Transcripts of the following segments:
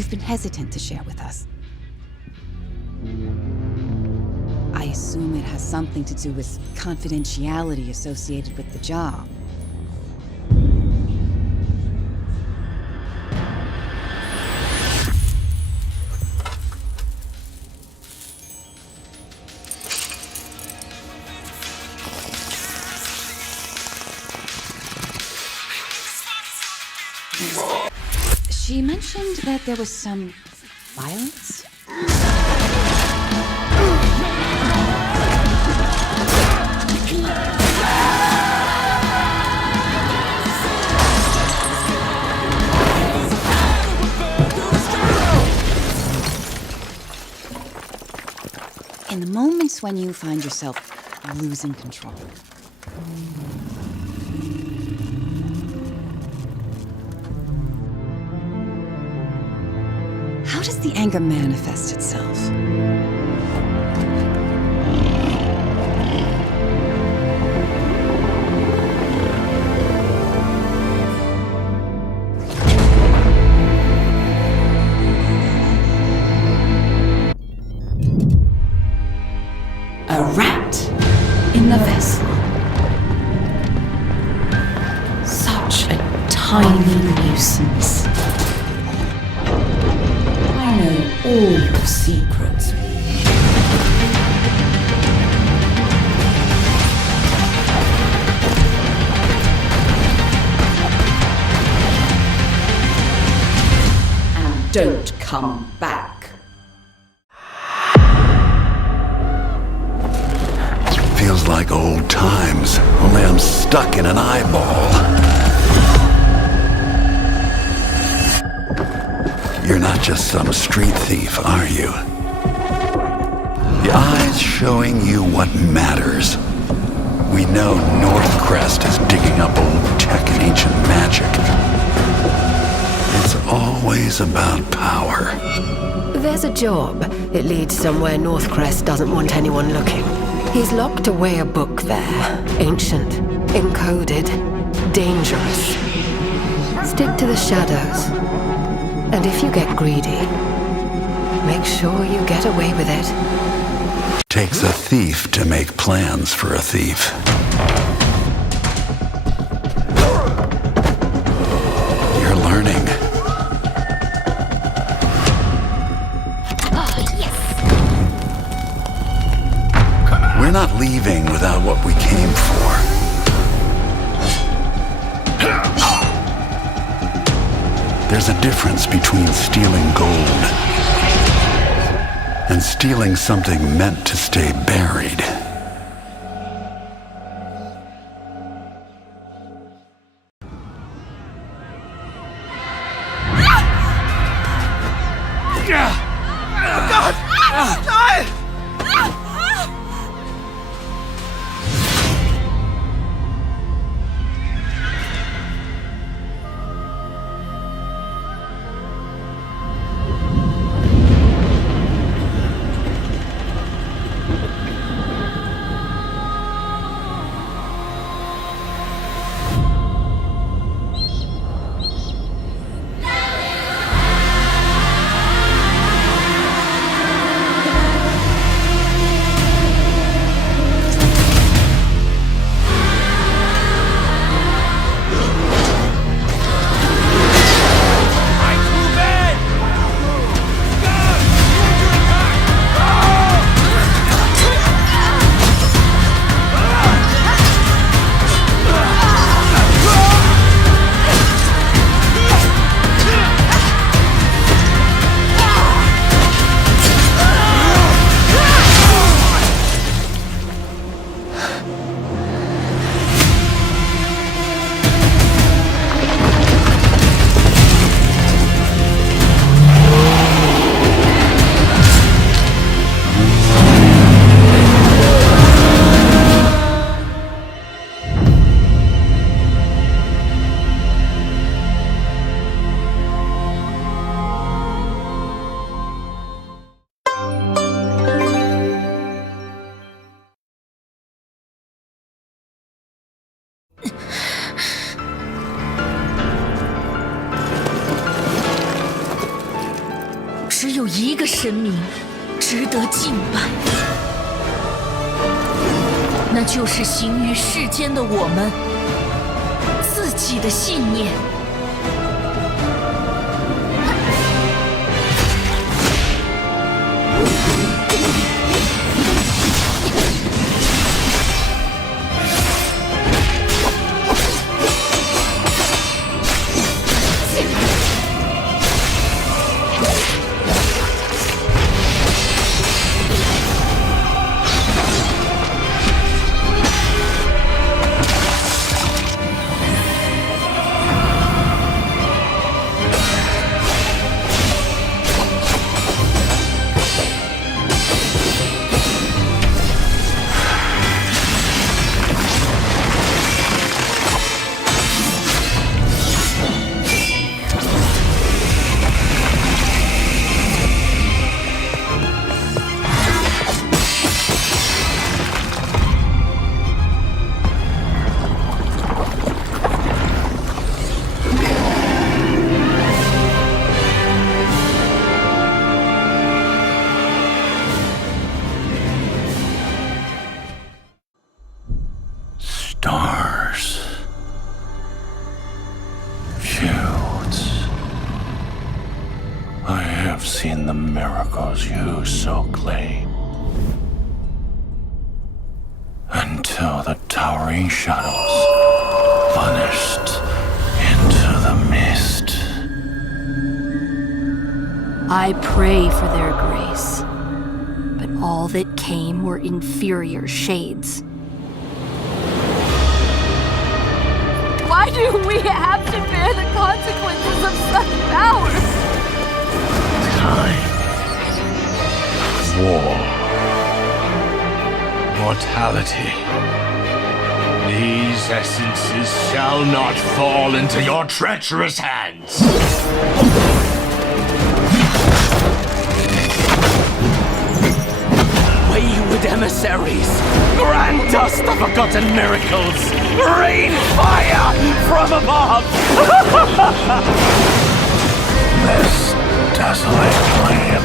you've been hesitant to share with us. I assume it has something to do with confidentiality associated with the job. She mentioned that there was some violence? In the moments when you find yourself losing control. How does the anger manifest itself? A rat in the vessel. Such a tiny nuisance. I know all your secrets. And don't come back. Feels like old times, only I'm stuck in an eyeball. You're not just some street thief, are you? The eye's showing you what matters. We know Northcrest is digging up old tech and ancient magic. It's always about power. There's a job. It leads somewhere Northcrest doesn't want anyone looking. He's locked away a book there. Ancient, encoded, dangerous. Stick to the shadows. And if you get greedy, make sure you get away with it. Takes a thief to make plans for a thief. You're learning. We're not leaving without what we came for. There's a difference between stealing gold and stealing something meant to stay buried. 一个神明值得敬拜，那就是行于世间的我们自己的信念。Stars. Feuds. I have seen the miracles you so claim. Until the towering shadows vanished into the mist. I pray for their grace, but all that came were inferior shades. Why do we have to bear the consequences of such power? Time. War. Mortality. These essences shall not fall into your treacherous hands. Wayward emissaries, grant us the forgotten miracles. Rain fire from above. This desolate land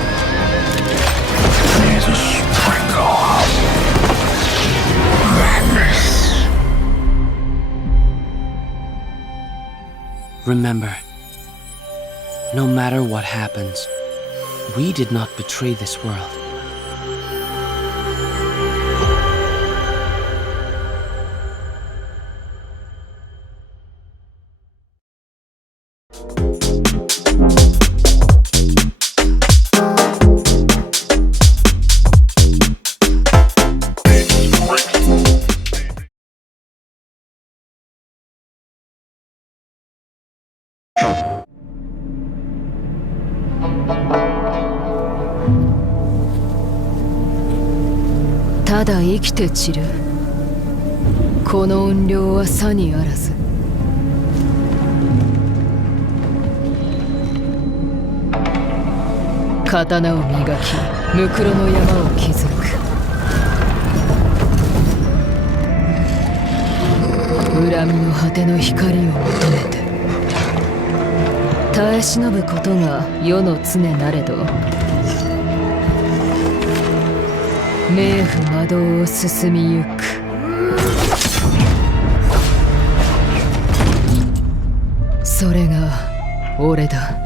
needs a sprinkle of madness. Remember, no matter what happens, we did not betray this world. Ta da ikite chiru. Kono unryou wa sa ni arazu. Katanaを磨き、ムクロの山を築く。恨みの果ての光を求めて。耐え忍ぶことが世の常なれど、冥府魔道を進みゆく。それが俺だ。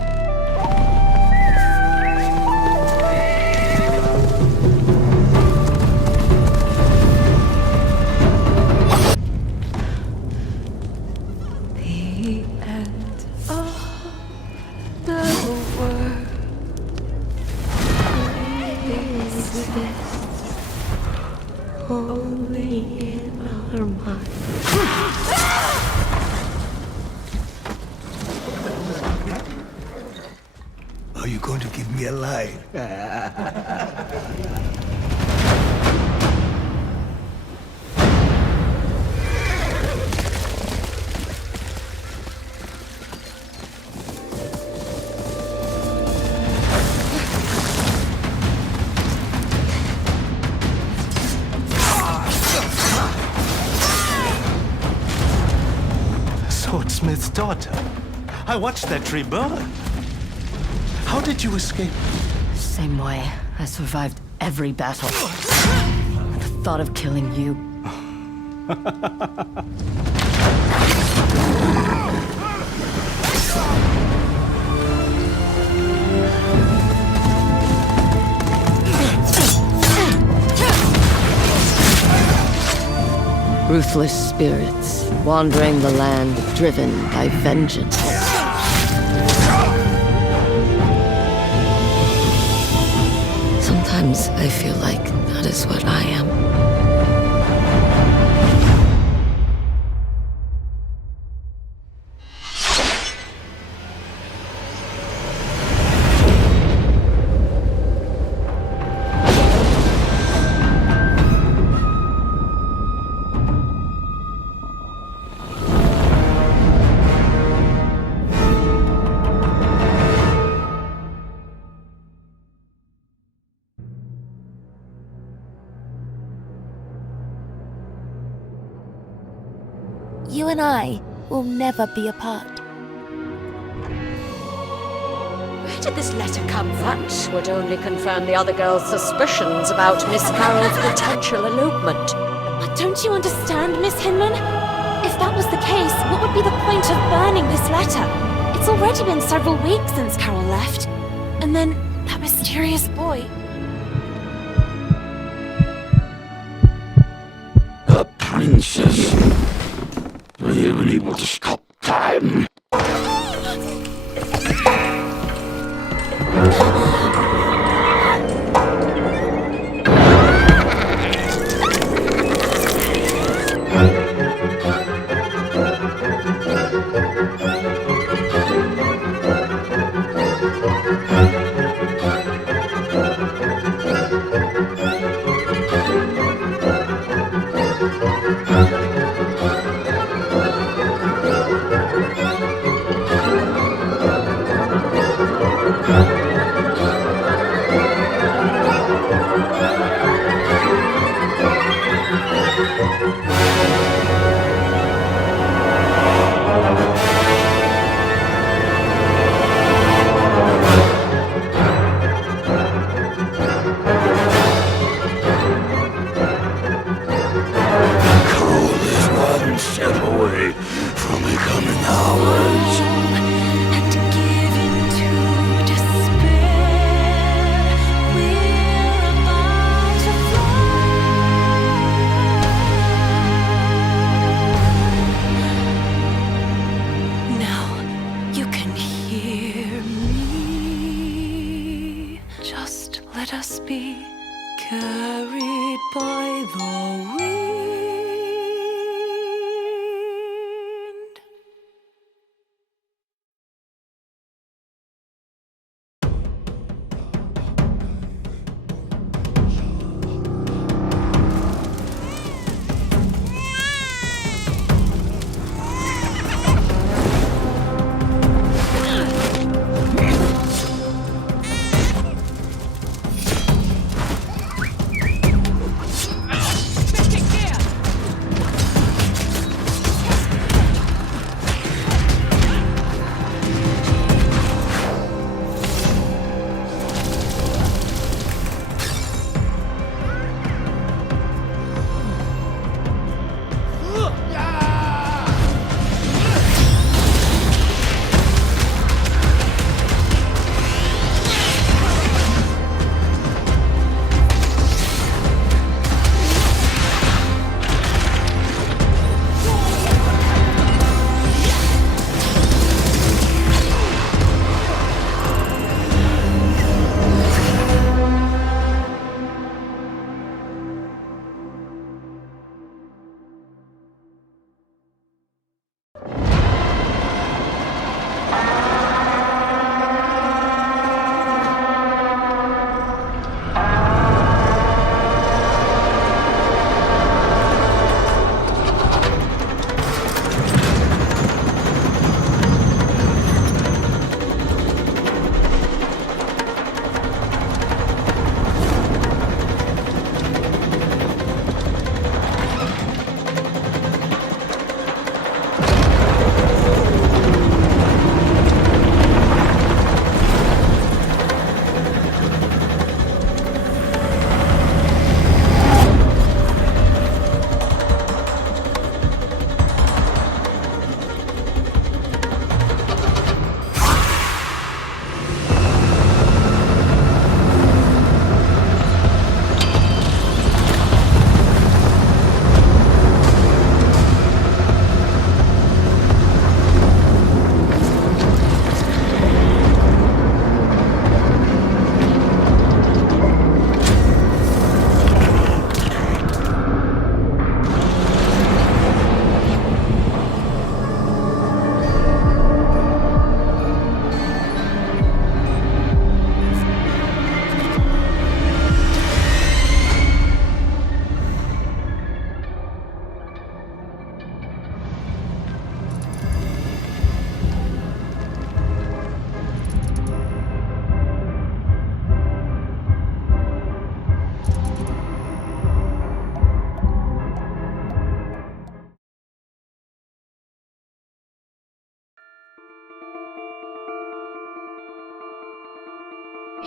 Are you going to give me a line? Swordsmith's daughter. I watched that tree burn. How did you escape? Same way. I survived every battle. The thought of killing you. Ruthless spirits, wandering the land, driven by vengeance. Sometimes I feel like that is what I am. You and I will never be apart. Where did this letter come from? That would only confirm the other girl's suspicions about Miss Carroll's potential elopement. But don't you understand, Miss Hinman? If that was the case, what would be the point of burning this letter? It's already been several weeks since Carroll left. And then, that mysterious boy. The princess. Were you even able to stop time? Let us be carried by the wind.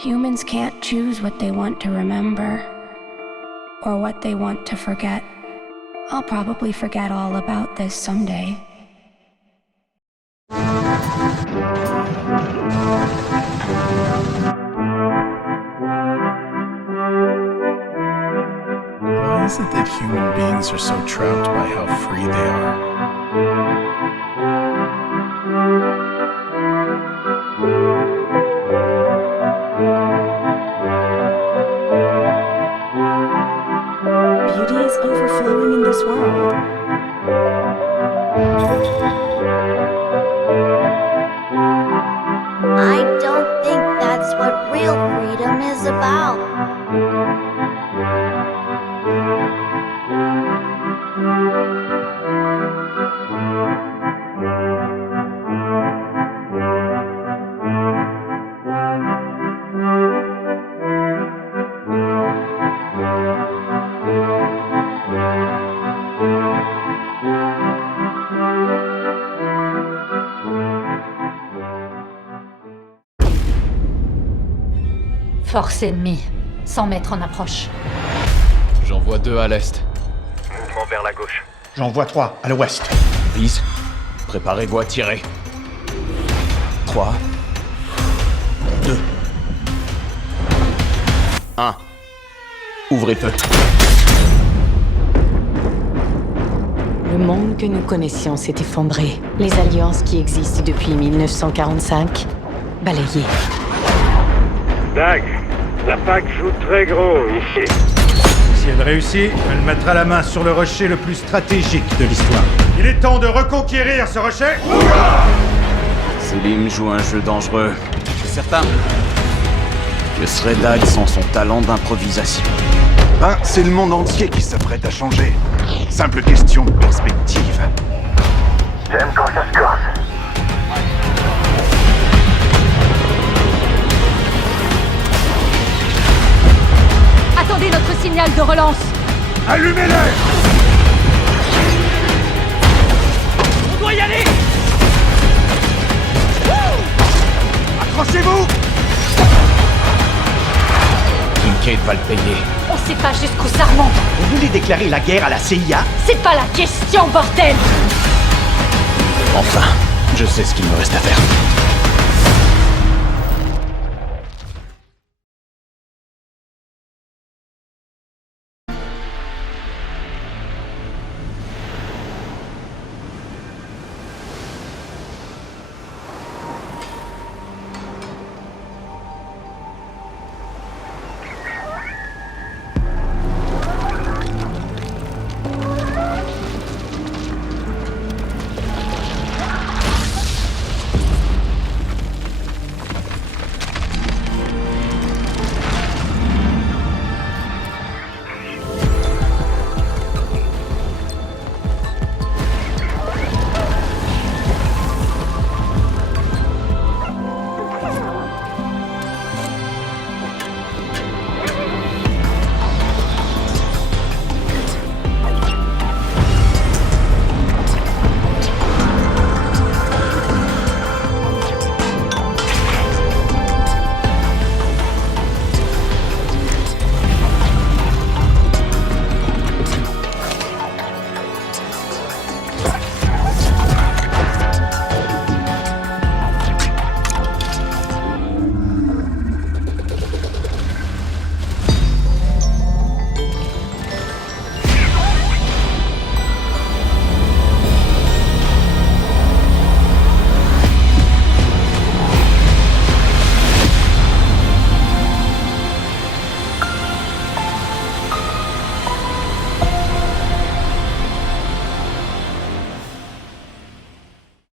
Humans can't choose what they want to remember, or what they want to forget. I'll probably forget all about this someday. Why is it that human beings are so trapped by how free they are? Beauty is overflowing in this world. I don't think that's what real freedom is about. Force ennemie, 100 mètres en approche. J'en vois 2 à l'est. Mouvement vers la gauche. J'en vois 3 à l'ouest. Vise. Préparez-vous à tirer. 3, 2, 1. Ouvrez feu. Le monde que nous connaissions s'est effondré. Les alliances qui existent depuis 1945, balayées. Dag, la PAC joue très gros ici. Si elle réussit, elle mettra la main sur le rocher le plus stratégique de l'histoire. Il est temps de reconquérir ce rocher. Selim joue un jeu dangereux. C'est certain. Que serait Dag sans son talent d'improvisation? Ben, c'est le monde entier qui s'apprête à changer. Simple question de perspective. J'aime quand ça se corse. Attendez notre signal de relance. Allumez-les! On doit y aller. Accrochez-vous! Kincaid va le payer. On sait pas jusqu'où ça remonte. Vous voulez déclarer la guerre à la CIA? C'est pas la question, bordel. Enfin, je sais ce qu'il me reste à faire.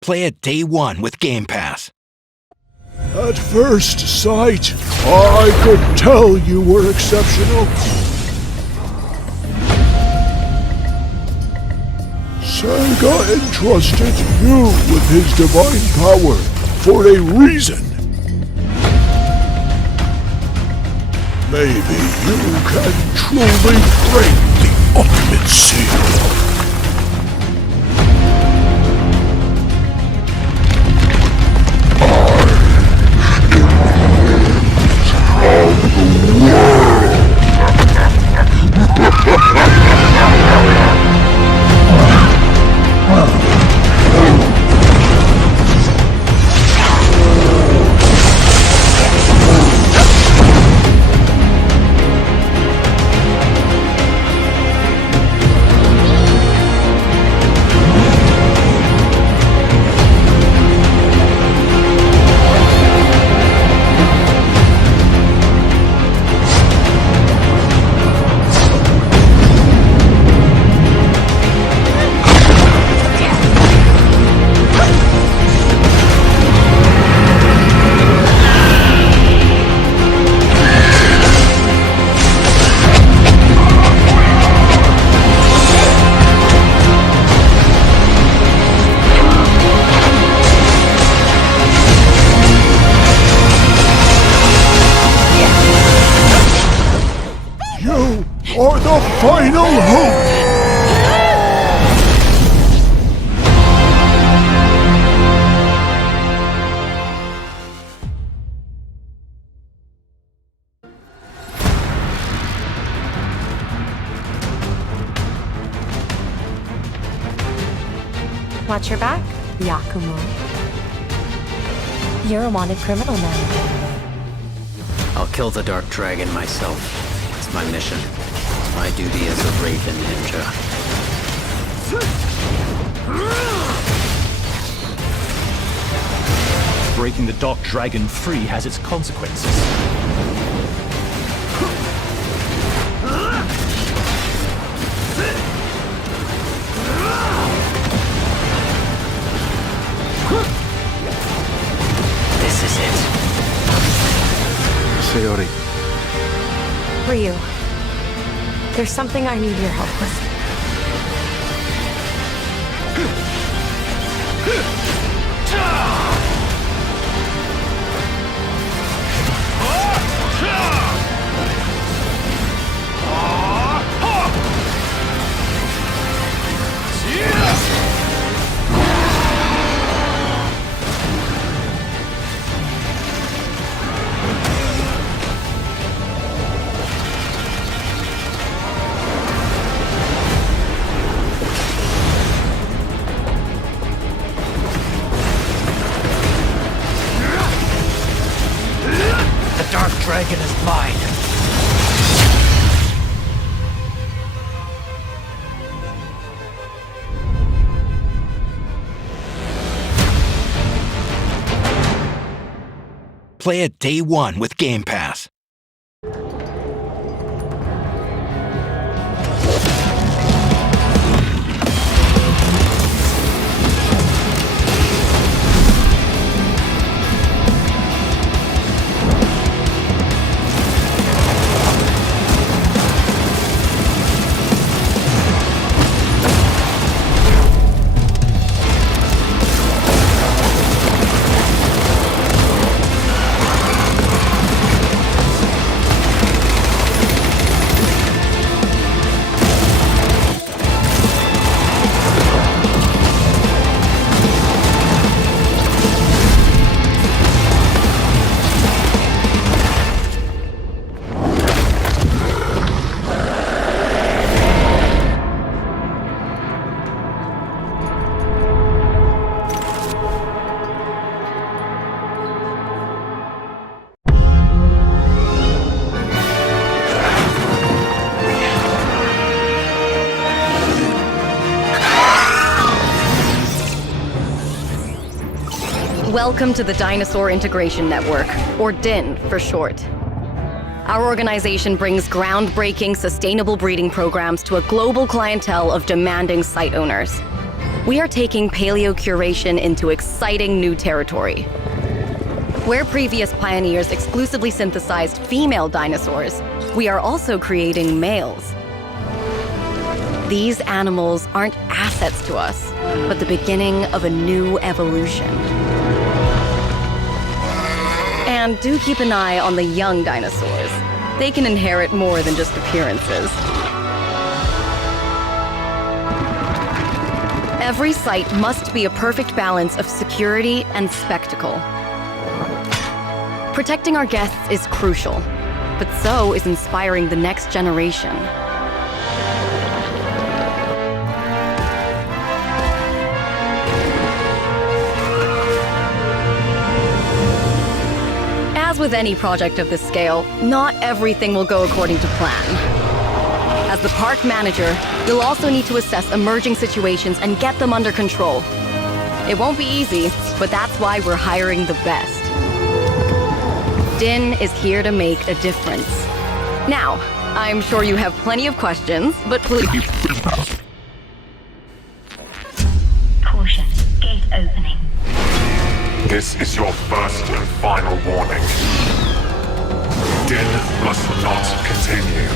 Play it day one with Game Pass. At first sight, I could tell you were exceptional. Sega entrusted you with his divine power for a reason. Maybe you can truly break the ultimate seal. You are the final hope! Watch your back, Yakumo. You're a wanted criminal now. I'll kill the Dark Dragon myself. It's my mission. It's my duty as a Raven Ninja. Breaking the Dark Dragon free has its consequences. This is it. Sortie. Ryu, there's something I need your help with. The Dark Dragon is mine. Play it day one with Game Pass. Welcome to the Dinosaur Integration Network, or DIN for short. Our organization brings groundbreaking, sustainable breeding programs to a global clientele of demanding site owners. We are taking paleocuration into exciting new territory. Where previous pioneers exclusively synthesized female dinosaurs, we are also creating males. These animals aren't assets to us, but the beginning of a new evolution. And do keep an eye on the young dinosaurs. They can inherit more than just appearances. Every site must be a perfect balance of security and spectacle. Protecting our guests is crucial, but so is inspiring the next generation. As with any project of this scale, not everything will go according to plan. As the park manager, you'll also need to assess emerging situations and get them under control. It won't be easy, but that's why we're hiring the best. DIN is here to make a difference. Now, I'm sure you have plenty of questions, but please... Caution, gate opening. This is your first and final warning. DIN must not continue.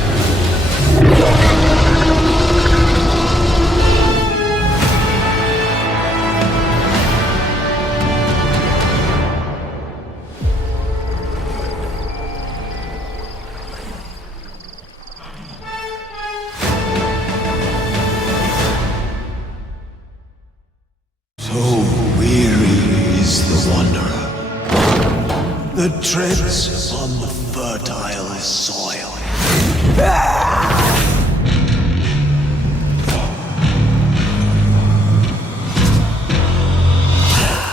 soil.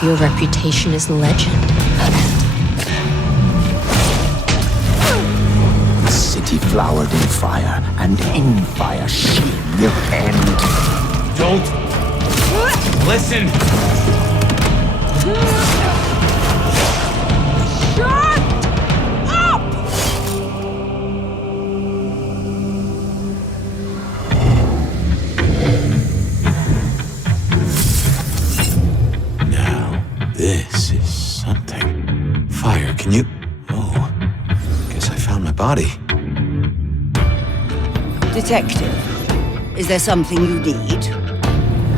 Your reputation is legend. The city flowered in fire, and in fire she will end. Don't listen. This is something. Fire, can you... Oh, guess I found my body. Detective, is there something you need?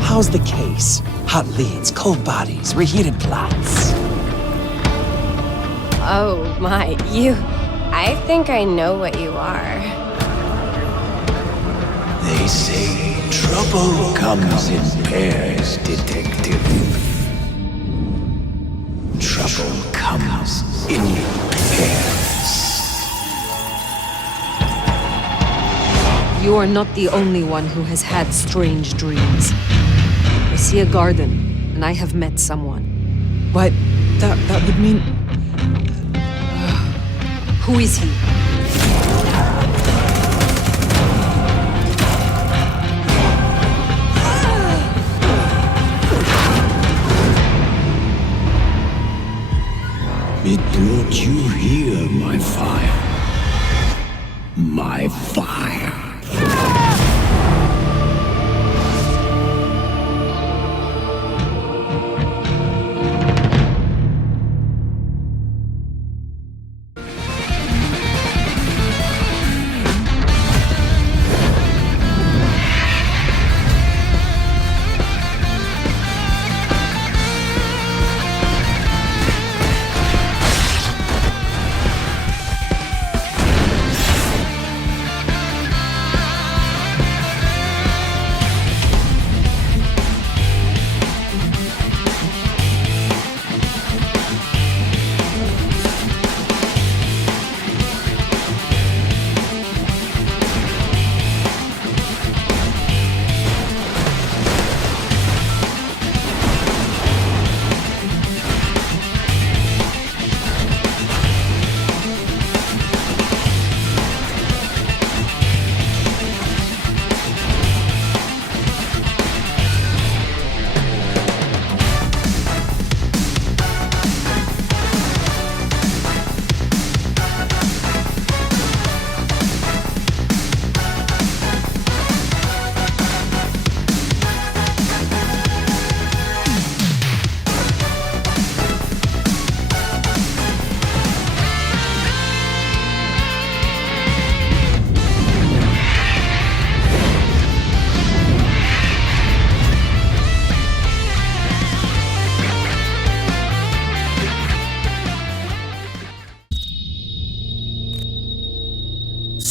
How's the case? Hot leads, cold bodies, reheated plots. Oh my, you... I think I know what you are. They say trouble comes in pairs, detective. Trouble comes in pairs. You are not the only one who has had strange dreams. I see a garden, and I have met someone. But that would mean... Who is he? It brought you here, my fire. My fire.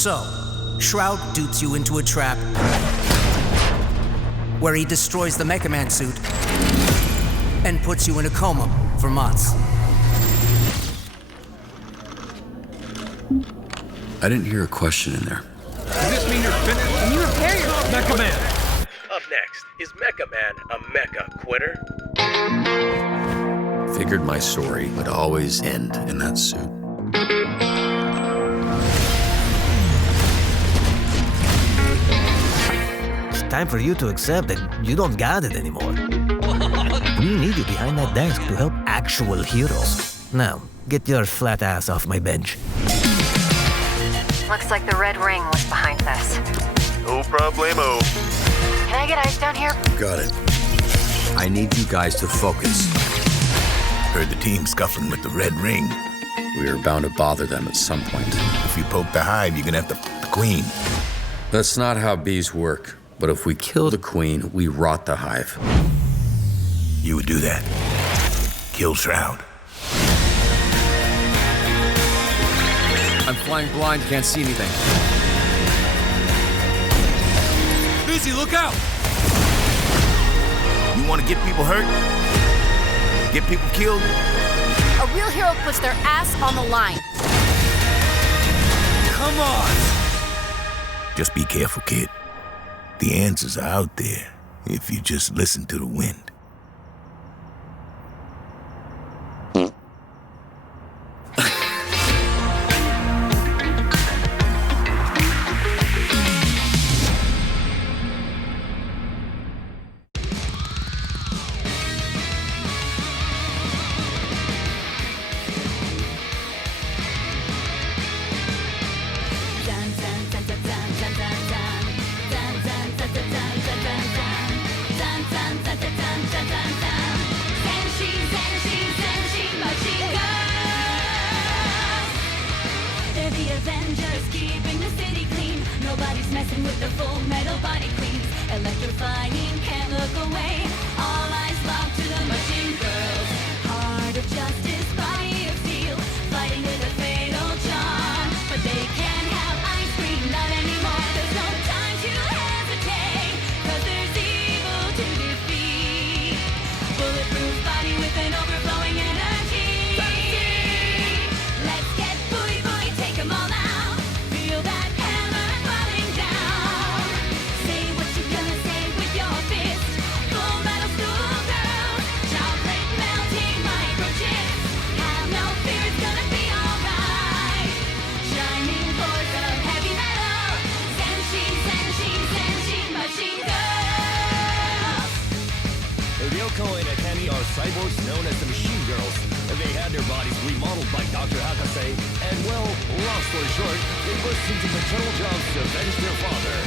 So, Shroud dupes you into a trap where he destroys the Mecha Man suit and puts you in a coma for months. I didn't hear a question in there. Does this mean you're finished? Can you repair your... Mecha Man! Up next, is Mecha Man a mecha quitter? Figured my story would always end in that suit. It's time for you to accept that you don't got it anymore. We need you behind that desk to help actual heroes. Now, get your flat ass off my bench. Looks like the Red Ring was behind this. No problemo. Can I get ice down here? Got it. I need you guys to focus. Heard the team scuffling with the Red Ring. We are bound to bother them at some point. If you poke the hive, you're gonna have to the queen. That's not how bees work. But if we kill the queen, we rot the hive. You would do that. Kill Shroud. I'm flying blind, can't see anything. Busy, look out! You want to get people hurt? Get people killed? A real hero puts their ass on the line. Come on! Just be careful, kid. The answers are out there if you just listen to the wind. Cyborgs known as the Machine Girls. They had their bodies remodeled by Dr. Hakase, and well, long story short, they burst into maternal jobs to avenge their father.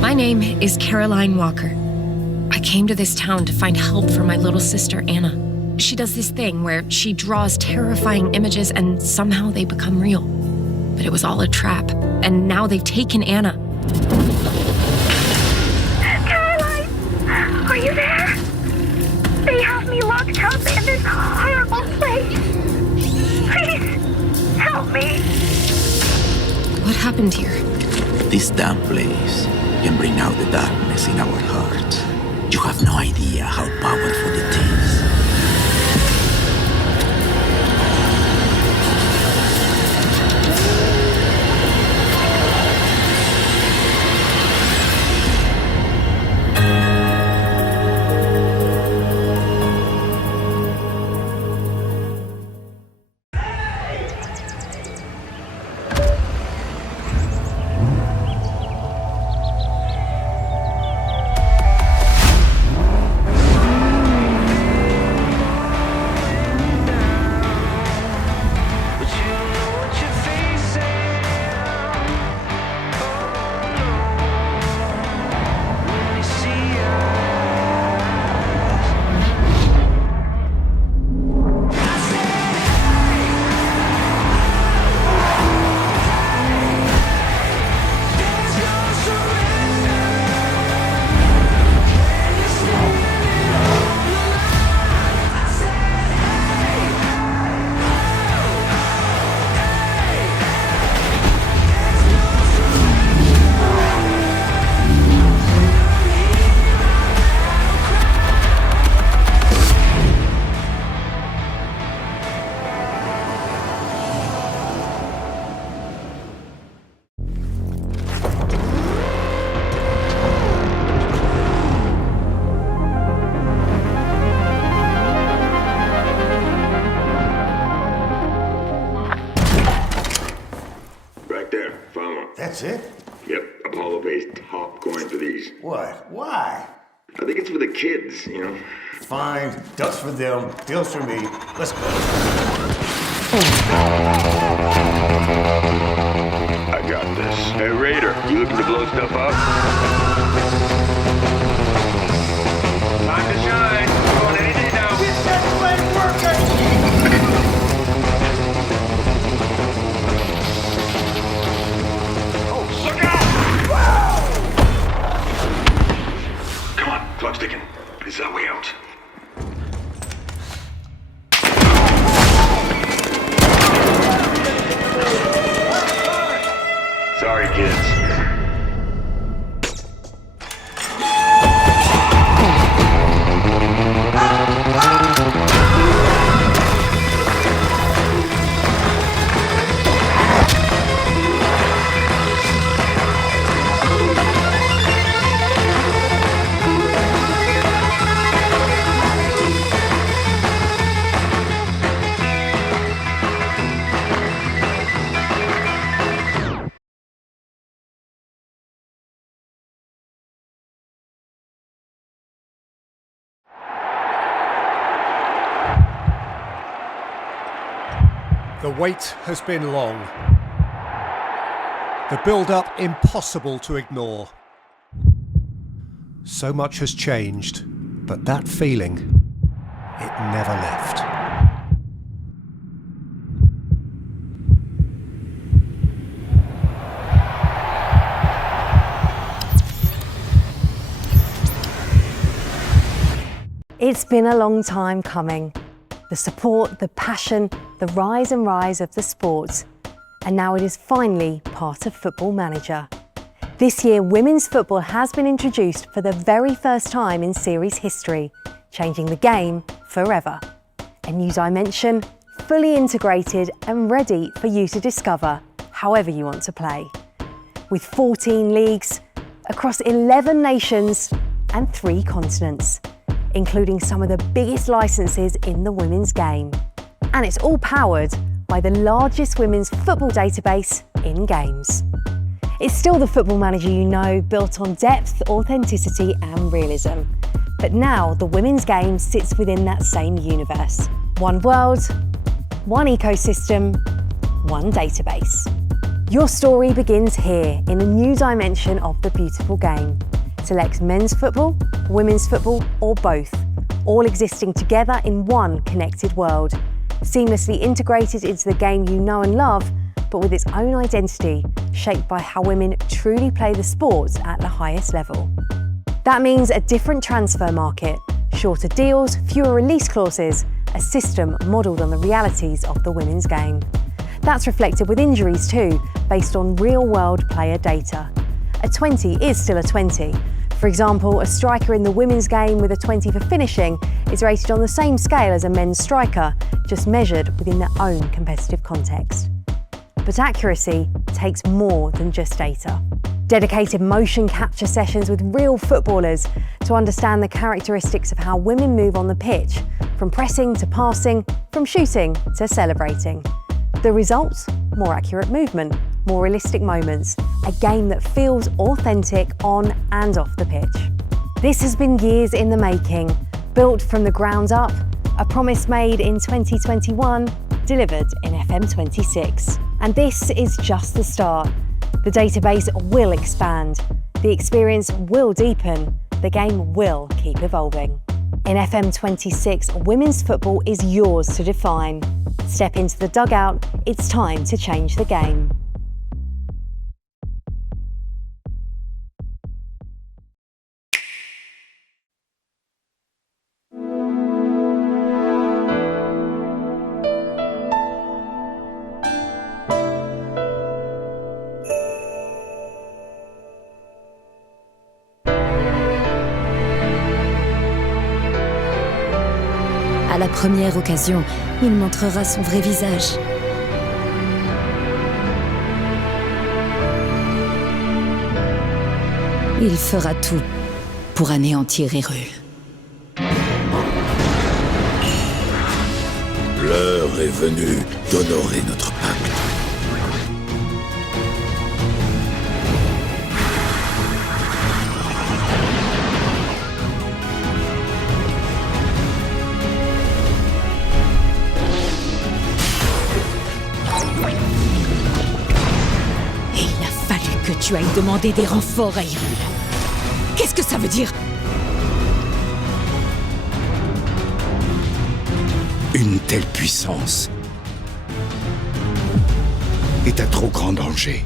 My name is Caroline Walker. I came to this town to find help for my little sister, Anna. She does this thing where she draws terrifying images and somehow they become real. But it was all a trap, and now they've taken Anna. Caroline! Are you there? They have me locked up in this horrible place. Please, help me. What happened here? This damn place can bring out the darkness in our hearts. You have no idea how powerful it is. That's it? Yep, Apollo pays top coin for these. What? Why? I think it's for the kids, you know? Fine. Ducks for them, deals for me. Let's go. I got this. Hey, Raider, you looking to blow stuff up? Time to shine. Going any day now. Get that plane working! Come on, clock's ticking. This is our way out. begins. The wait has been long. The build-up impossible to ignore. So much has changed, but that feeling, it never left. It's been a long time coming. The support, the passion, the rise and rise of the sport. And now it is finally part of Football Manager. This year, women's football has been introduced for the very first time in series history, changing the game forever. A new dimension, fully integrated and ready for you to discover however you want to play. With 14 leagues, across 11 nations and 3 continents, including some of the biggest licenses in the women's game. And it's all powered by the largest women's football database in games. It's still the Football Manager you know, built on depth, authenticity and realism. But now the women's game sits within that same universe. One world, one ecosystem, one database. Your story begins here in a new dimension of the beautiful game. Select men's football, women's football, or both, all existing together in one connected world, seamlessly integrated into the game you know and love, but with its own identity, shaped by how women truly play the sport at the highest level. That means a different transfer market, shorter deals, fewer release clauses, a system modelled on the realities of the women's game. That's reflected with injuries too, based on real-world player data. A 20 is still a 20. For example, a striker in the women's game with a 20 for finishing is rated on the same scale as a men's striker, just measured within their own competitive context. But accuracy takes more than just data. Dedicated motion capture sessions with real footballers to understand the characteristics of how women move on the pitch, from pressing to passing, from shooting to celebrating. The result? More accurate movement, more realistic moments, a game that feels authentic on and off the pitch. This has been years in the making, built from the ground up, a promise made in 2021, delivered in FM26. And this is just the start. The database will expand, the experience will deepen, the game will keep evolving. In FM26, women's football is yours to define. Step into the dugout, it's time to change the game. À la première occasion, il montrera son vrai visage. Il fera tout pour anéantir Hyrule. L'heure est venue d'honorer notre pacte. Tu ailles demander des renforts à Hyrule. Qu'est-ce que ça veut dire? Une telle puissance est un trop grand danger.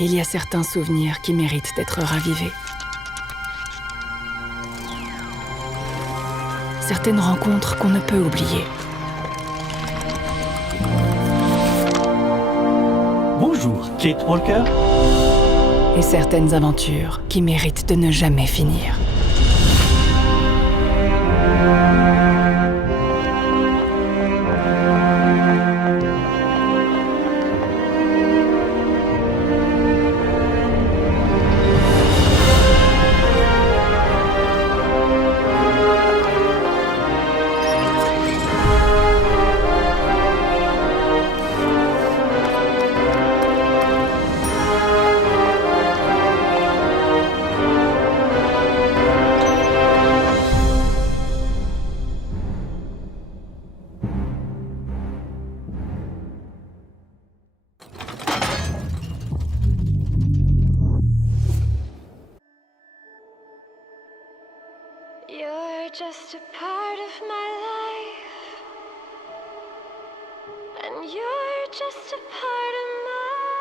il y a certains souvenirs qui méritent d'être ravivés. Certaines rencontres qu'on ne peut oublier. Bonjour, Kate Walker. Et certaines aventures qui méritent de ne jamais finir. You're just a part of my life, and you're just a part of my life.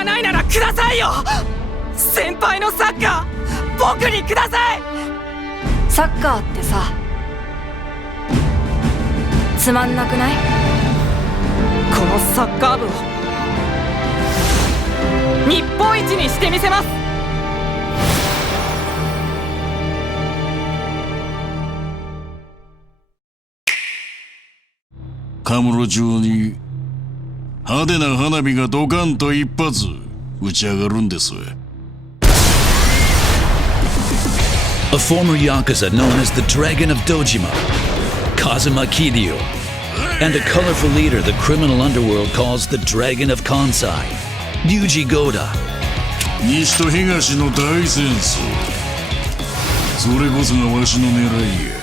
がないならくださいよ。先輩のサッカー僕にください。サッカーってさ、つまんなくない？このサッカー部を日本一にしてみせます。カムロ町に派手な花火がドカンと一発打ち上がるんです。A former Yakuza known as the Dragon of Dojima, Kazuma Kiryu, and a colorful leader the criminal underworld calls the Dragon of Kansai, Ryuji Goda. 西と東の大戦争。それこそがわしの狙いや。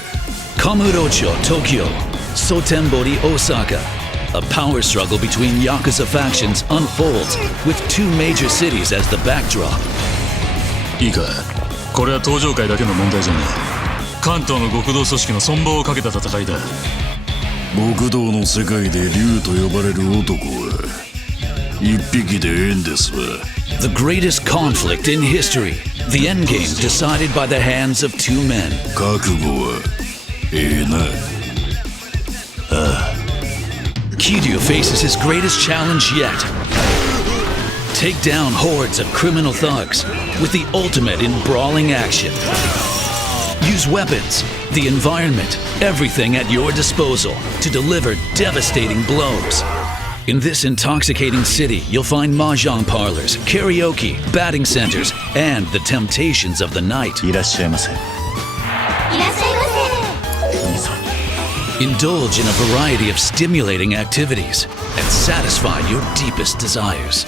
Kamurocho, Tokyo, Sotenbori, Osaka. A power struggle between Yakuza factions unfolds with two major cities as the backdrop. いいか、これは登場界だけの問題じゃない。関東の極道組織の存亡をかけた戦いだ。極道の世界で竜と呼ばれる男は一匹でええんですわ。The greatest conflict in history. The endgame decided by the hands of two men. 覚悟はええな。ああ。Kiryu faces his greatest challenge yet. Take down hordes of criminal thugs with the ultimate in brawling action. Use weapons, the environment, everything at your disposal to deliver devastating blows. In this intoxicating city, you'll find mahjong parlors, karaoke, batting centers, and the temptations of the night. いらっしゃいませ。Indulge in a variety of stimulating activities and satisfy your deepest desires.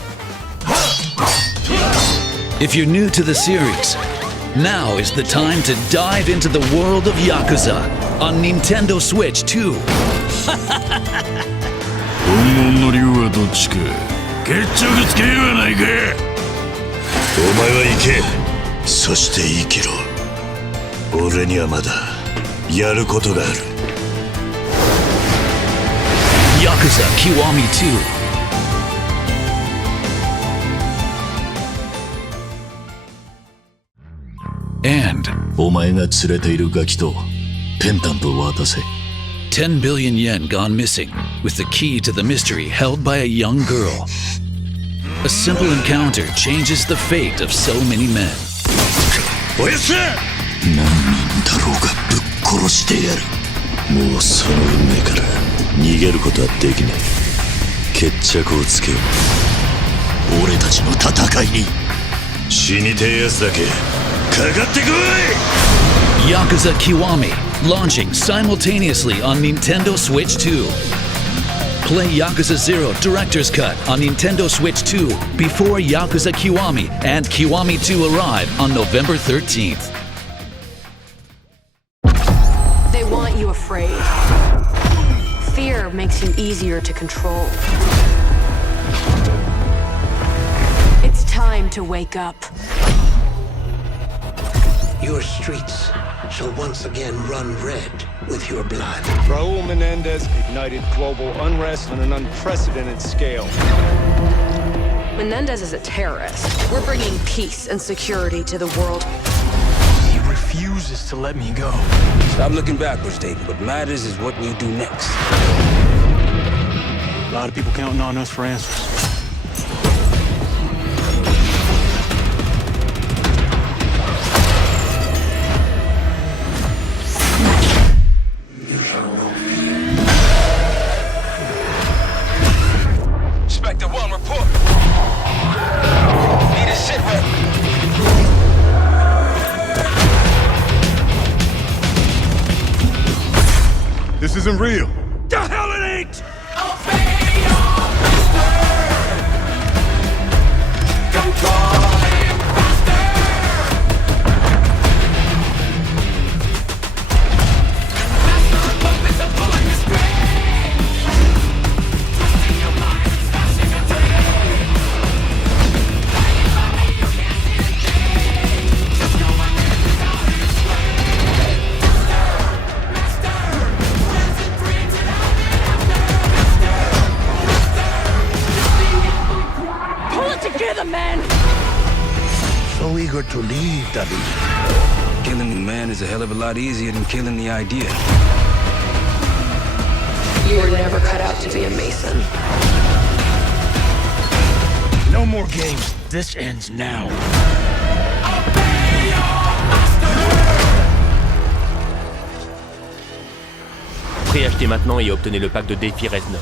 If you're new to the series, now is the time to dive into the world of Yakuza on Nintendo Switch 2. 本物の竜はどっちか。決着つけようやないか。お前は行け。そして生きろ。俺にはまだやることがある。Yakuza Kiwami 2. And お前が連れているガキとペンダントを渡せ。10 billion yen gone missing with the key to the mystery held by a young girl. A simple encounter changes the fate of so many men. おやす！何人だろうがぶっ殺してやる。もうその運命から逃げることはできない。決着をつけよう。俺たちの戦いに。死にてえやつだけかかってこい。 Yakuza Kiwami, launching simultaneously on Nintendo Switch 2. Play Yakuza 0 Director's Cut on Nintendo Switch 2 before Yakuza Kiwami and Kiwami 2 arrive on November 13th. They want you afraid. Fear makes you easier to control. It's time to wake up. Your streets shall once again run red with your blood. Raul Menendez ignited global unrest on an unprecedented scale. Menendez is a terrorist. We're bringing peace and security to the world. He refuses to let me go. Stop looking backwards, David. What matters is what you do next. A lot of people counting on us for answers. Inspector 1, report. Need a sit rep. This isn't real. The hell it ain't! eager to leave, David. Killing the man is a hell of a lot easier than killing the idea. You were never cut out to be a Mason. No more games. This ends now. Préachetez maintenant et obtenez le pack de défi Res 9.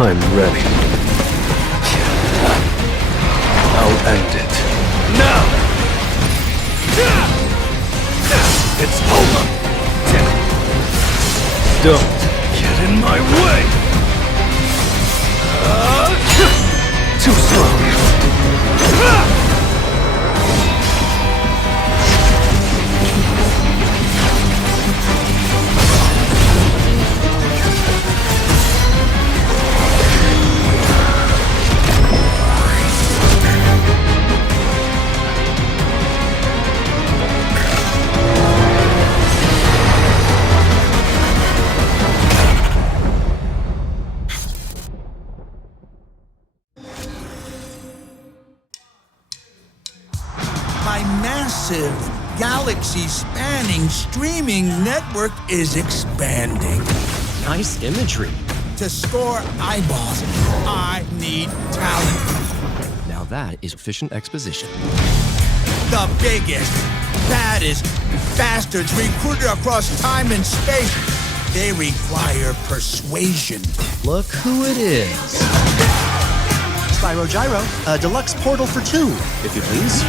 I'm ready. I'll end it. Now! It's over! Don't get in my way! Too slow. Galaxy-spanning streaming network is expanding. Nice imagery. To score eyeballs, I need talent. Now that is efficient exposition. The biggest, baddest bastards recruited across time and space. They require persuasion. Look who it is. Spyro Gyro, a deluxe portal for 2, if you please.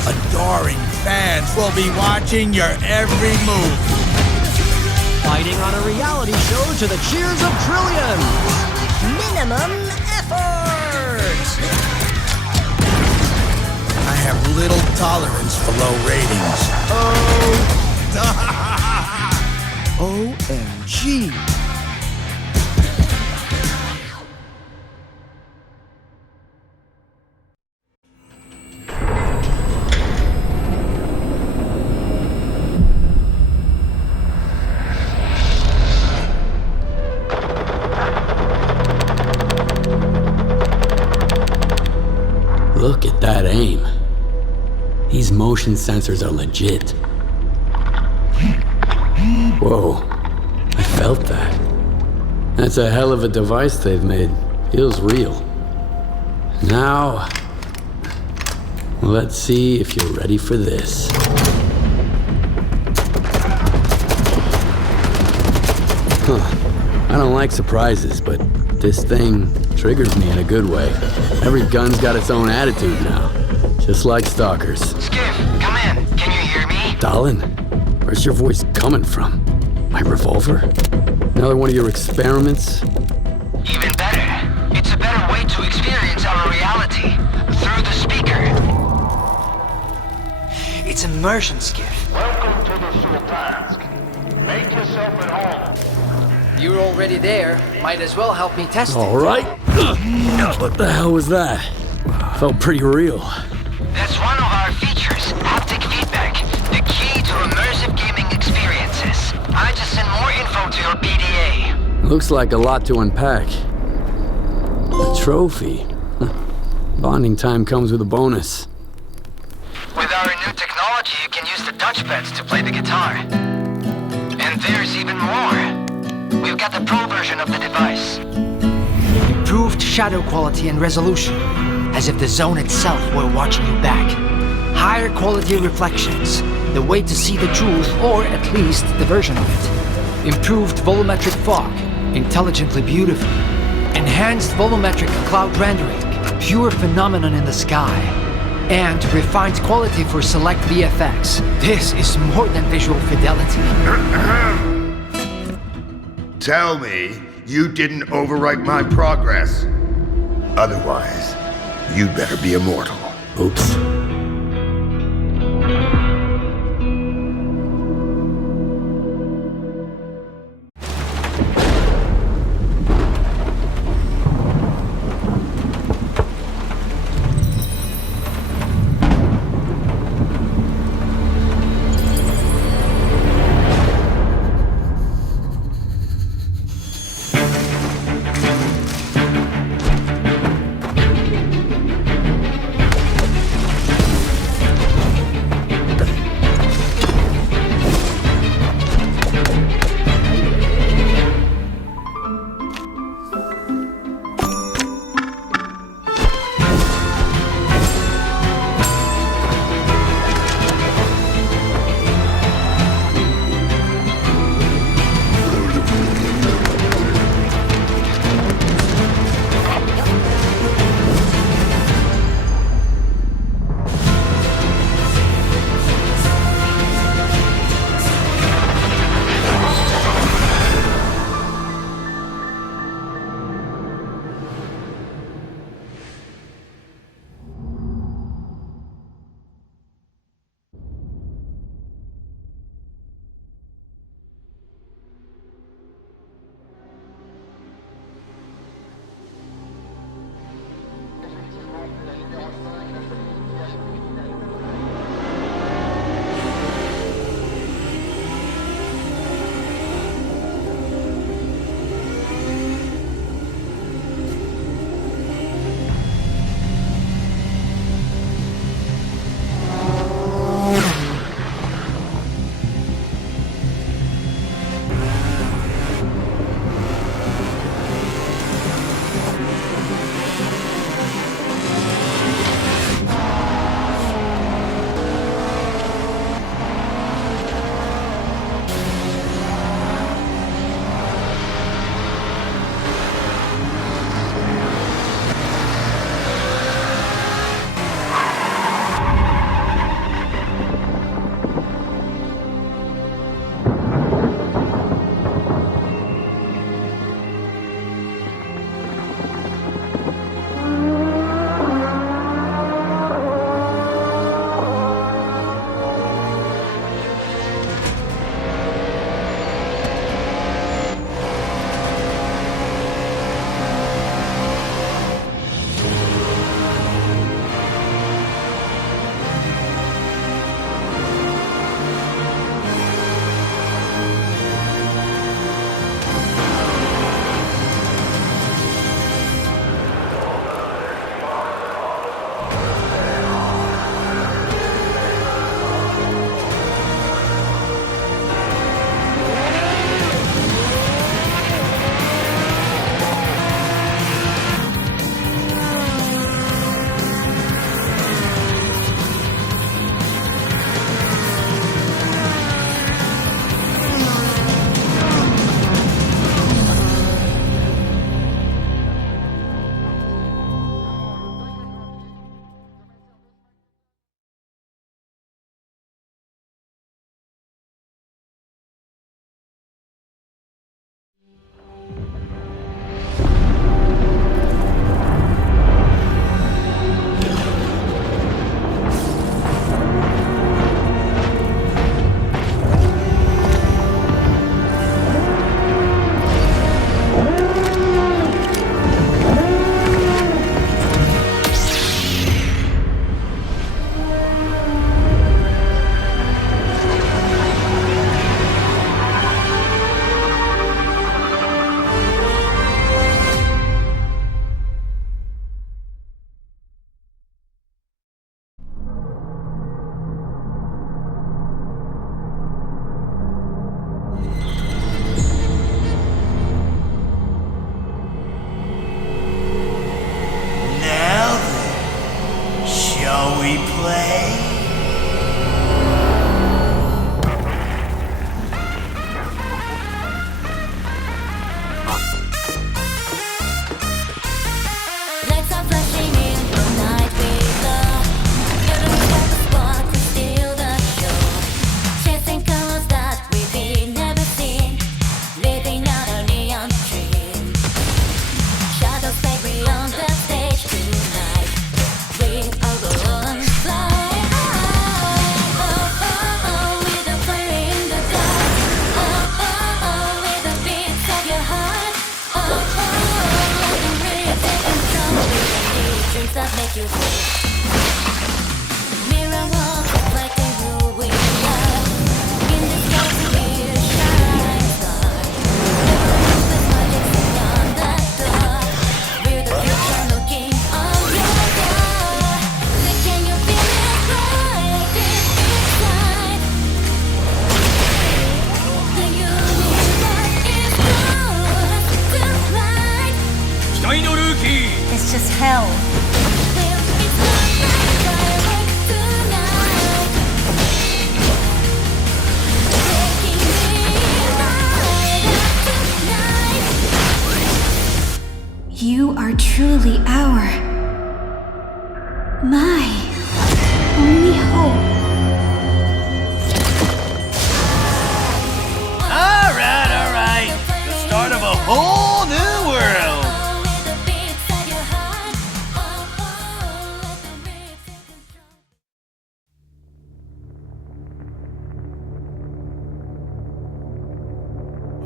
Adoring fans will be watching your every move. Fighting on a reality show to the cheers of trillions. Minimum effort. I have little tolerance for low ratings. OMG. Look at that aim. These motion sensors are legit. Whoa, I felt that. That's a hell of a device they've made. Feels real. Now, let's see if you're ready for this. I don't like surprises, but this thing triggers me in a good way. Every gun's got its own attitude now, just like stalkers. Skiff, come in. Can you hear me? Stalin, where's your voice coming from? My revolver? Another one of your experiments? Even better. It's a better way to experience our reality. Through the speaker. It's immersion, Skiff. Welcome to the Sultansk. Make yourself at home. You're already there. Might as well help me test it. All right. What the hell was that? Felt pretty real. That's one of our features, haptic feedback. The key to immersive gaming experiences. I just sent more info to your PDA. Looks like a lot to unpack. A trophy. Bonding time comes with a bonus. With our new technology, you can use the touchpads to play the guitar. And there's even more. We've got the pro version of the device. Improved shadow quality and resolution, as if the zone itself were watching you back. Higher quality reflections, the way to see the truth, or at least the version of it. Improved volumetric fog, intelligently beautiful. Enhanced volumetric cloud rendering, pure phenomenon in the sky. And refined quality for select VFX. This is more than visual fidelity. Tell me you didn't overwrite my progress. Otherwise, you better be immortal. Oops.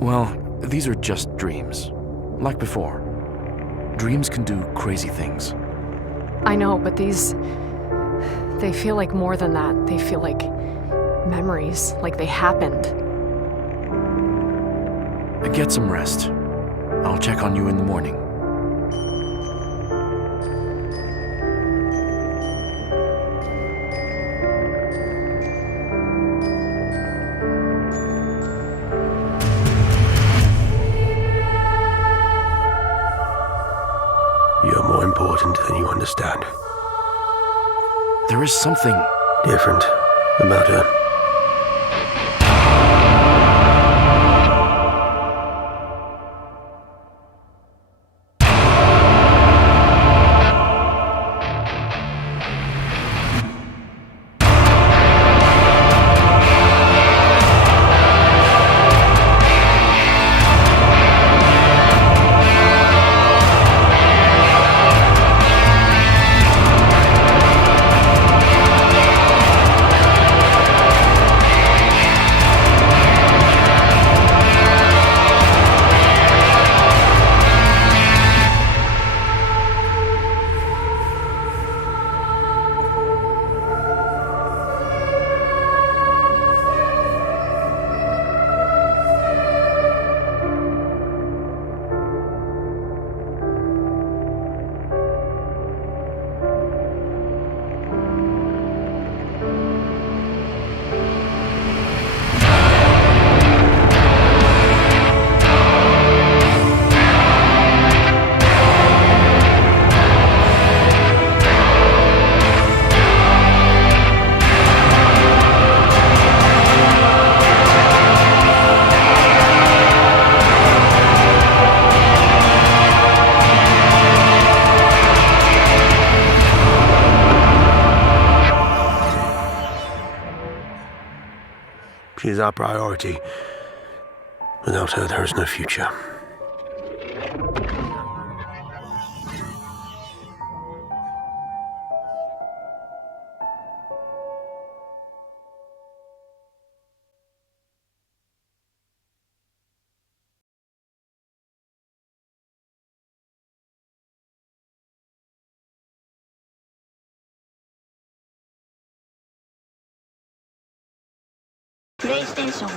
Well, these are just dreams. Like before. Dreams can do crazy things. I know, but these... they feel like more than that. They feel like memories, like they happened. Get some rest. I'll check on you in the morning. You're more important than you understand. There is something different about her. She's our priority. Without her, there is no future. PlayStation